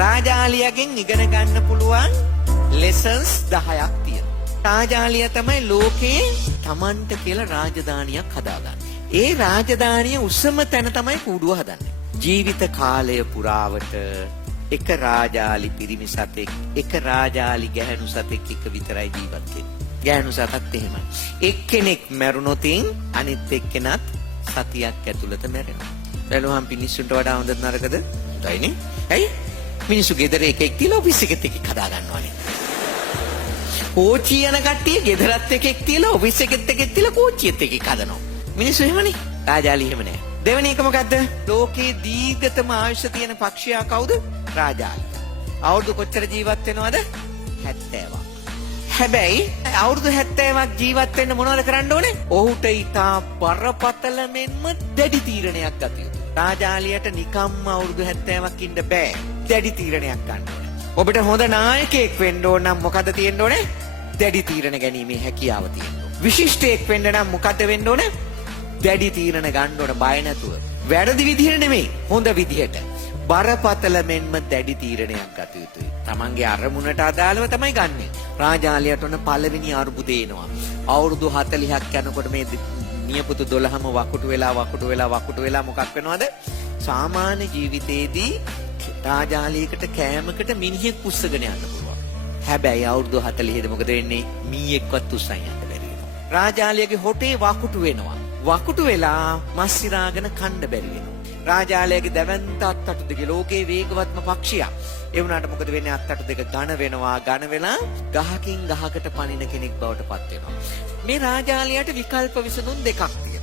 රාජාලියගෙන් ඉගෙන ගන්න පුළුවන් lessons 10ක් තියෙනවා. රාජාලිය තමයි ලෝකේ Tamanට කියලා රාජධානියක් හදාගන්නේ. ඒ රාජධානිය උසම තැන තමයි කූඩුව හදන්නේ. ජීවිත කාලය පුරාවට එක රාජාලි පිරිමි සතෙක් එක රාජාලි ගැහැණු සතෙක් එක විතරයි ජීවත් වෙන්නේ. ගැහැණු සතත් එහෙමයි. එක්කෙනෙක් මැරුණොත් අනිත් එක්කෙනත් සතියක් ඇතුළත මැරෙනවා. බැලුවහම මිනිස්සුන්ට වඩා හොඳ නරකද? හොඳයිනේ. ඇයි? මිනිස්සු ගෙදර එකෙක් තියලා ඔෆිස් එකෙත් එකෙක් හදා ගන්නවානේ. කෝච්චි යන කට්ටිය ගෙදරත් එකෙක් තියලා ඔෆිස් එකෙත් එකෙක් තියලා කෝච්චියත් එකෙක් හදනවා. මිනිස්සු එහෙමනේ. රාජාලි එහෙම නෑ. දෙවෙනි එක මොකද්ද? ලෝකේ දීර්ඝතම ආයුෂ තියෙන පක්ෂියා කවුද? රාජාලි. අවුරුදු කොච්චර ජීවත් වෙනවද? 70ක්. හැබැයි අවුරුදු 70ක් ජීවත් වෙන්න මොනවද කරන්න ඕනේ? ඔහුට ඊටා බරපතල මෙන්ම දැඩි තීරණයක් ගත යුතුයි. රාජාලියට නිකම්ම අවුරුදු 70ක් ඉන්න බෑ. දැඩි තීරණයක් ගන්න ඕනේ. ඔබට හොඳ නායකයෙක් වෙන්න ඕන නම් මොකද තියෙන්න ඕනේ? දැඩි තීරණ ගැනීමේ හැකියාව තියෙන්න ඕනේ. විශිෂ්ටයෙක් වෙන්න නම් මොකද වෙන්න ඕනේ? දැඩි තීරණ ගන්න ඕන බය නැතුව. වැරදි විදිහට නෙමෙයි, හොඳ විදිහට. බරපතල මෙන්ම දැඩි තීරණයක් ගත යුතුයි. Tamange අරමුණට අදාළව තමයි ගන්නෙ. රාජාලියට ඔන්න පළවෙනි අරුබුදේ එනවා. අවුරුදු 40ක් යනකොට මේ නියපොතු 12ම වකුටු වෙලා මොකක් වෙනවද? සාමාන්‍ය ජීවිතේදී රාජාලියකට කෑමකට මිනිහෙක් උස්සගෙන යන්න පුළුවන්. හැබැයි අවුරුදු 40 ද මොකද වෙන්නේ? මීයෙක්වත් උස්සන් යන්න බැරි වෙනවා. රාජාලියගේ හොටේ වකුටු වෙනවා. වකුටු වෙලා මස් සිරාගෙන කන්න බැරි වෙනවා. රාජාලයගේ දැවැන්ත අත්තටු දෙක ලෝකේ වේගවත්ම පක්ෂියා. ඒ වුණාට මොකද වෙන්නේ? අත්තටු දෙක ඝන වෙනවා. ඝන වෙලා ගහකින් ගහකට පනින කෙනෙක් බවට පත් වෙනවා. මේ රාජාලයට විකල්ප විසඳුම් දෙකක් තියෙනවා.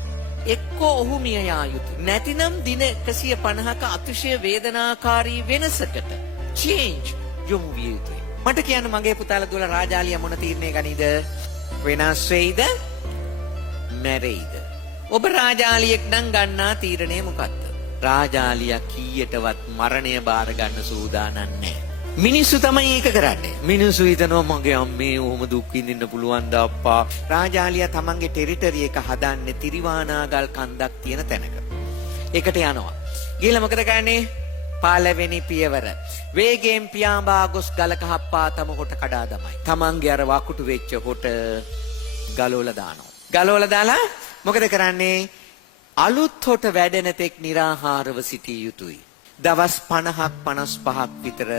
එක්කෝ ඔහු මිය යා යුතුයි. නැතිනම් දින 150ක අතිශය වේදනාකාරී වෙනසකට change යොමු විය යුතුයි. මට කියන්න මගේ පුතාලා දුවලා රාජාලිය මොන තීරණය ගනීද? වෙනස් වෙයිද? මැරෙයිද? ඔබ රාජාලියෙක් නම් ගන්නා තීරණය මොකක්ද? රාජාලියා කීයටවත් මරණය බාර ගන්න සූදානම් නැහැ. මිනිස්සු තමයි ඒක කරන්නේ. මිනිස්සු හිතනවා මගේ අම්මේ ඔහොම දුක් විඳින්න පුළුවන් ද අප්පා. රාජාලියා තමන්ගේ ටෙරිටරි එක හදන්නේ තිරිවානාගල් කන්දක් තියෙන තැනක. ඒකට යනවා. ගිහලා මොකද කරන්නේ? පළවෙනි පියවර. වේගයෙන් පියාඹා ගොස් ගලක හප්පා තම කොට කඩා දමයි. තමන්ගේ අර වකුටු වෙච්ච කොට ගලවලා දානවා. ගලවලා දාලා මොකද කරන්නේ? අලුත් හොට වැඩෙන තෙක් निराහාරව සිටිය යුතුයි. දවස් 50ක් 55ක් විතර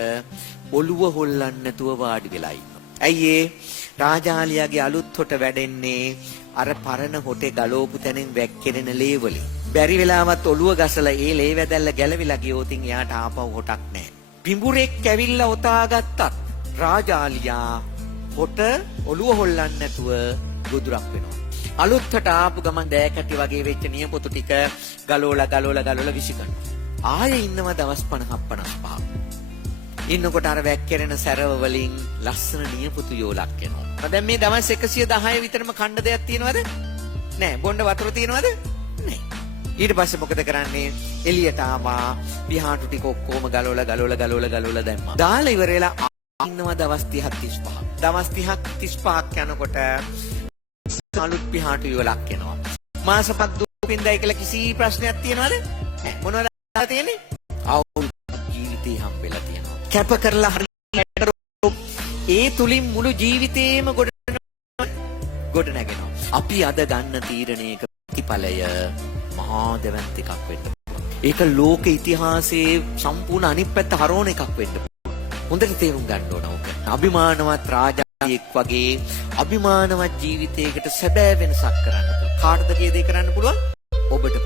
ඔළුව හොල්ලන්න නැතුව වාඩි වෙලා ඉන්නවා. ඇයි ඒ? රාජාලියාගේ අලුත් හොට වැඩෙන්නේ අර පරණ හොටේ ගලවපු තැනින් වැක්කිරෙන ලේ වලින්. බැරි වෙලාවත් ඔළුව ගසලා ඒ ලේ වැදල්ල ගැලවිලා ගියොත් එයාට ආපහු හොටක් නැහැ. පිඹුරෙක් ඇවිල්ලා ඔතා ගත්තත් රාජාලියා හොට ඔළුව හොල්ලන්න නැතුව ගොදුරක් වෙනවා. අලුත්ට ආපු ගමන් දෑකැටි වගේ වෙච්ච නියපොතු ටික ගලවලා විසි කරනවා. ආයෙ ඉන්නවා දවස් 50ක් 55ක්. ඉන්නකොට අර වැක්කිරෙන සැරව වලින් ලස්සන නියපොතු යෝලක් එනවා. දැන් මේ දවස් 110 විතරම කන්න දෙයක් තියෙනවද? නෑ. බොණ්ඩ වතුර තියෙනවද? නෑ. ඊට පස්සේ මොකද කරන්නේ? එළියට ආවා. පිහාටු ටික ඔක්කොම ගලවලා දැම්මා. දාලා ඉවර වෙලා ඉන්නවා දවස් 30ක් 35ක්. දවස් 30ක් 35ක් යනකොට අලුත් පිහාටු යෝලක් එනවා. මාස 5 දුකින්දයි කියලා කිසි ප්‍රශ්නයක් තියෙනවද? නැහැ. මොනවද තියෙන්නේ? අවුල් ජීවිතේ හම්බෙලා තියෙනවා. කැප කරලා හරියට ඒ තුලින් මුළු ජීවිතේම ගොඩ නැගෙනවා. අපි අද ගන්න තීරණයක ප්‍රතිඵලය මහා දෙවන්ත එකක් වෙන්න පුළුවන්. ඒක ලෝක ඉතිහාසයේ සම්පූර්ණ අනිත් පැත්ත හරවන එකක් වෙන්න පුළුවන්. හොඳට තේරුම් ගන්න ඕන ඕක. අභිමානවත් රාජාලියෙක් වගේ අභිමානවත් ජීවිතයකට සැබෑ වෙනසක් කරන්න පුළුවන්. කාටද කී දේ කරන්න පුළුවන්? ඔබට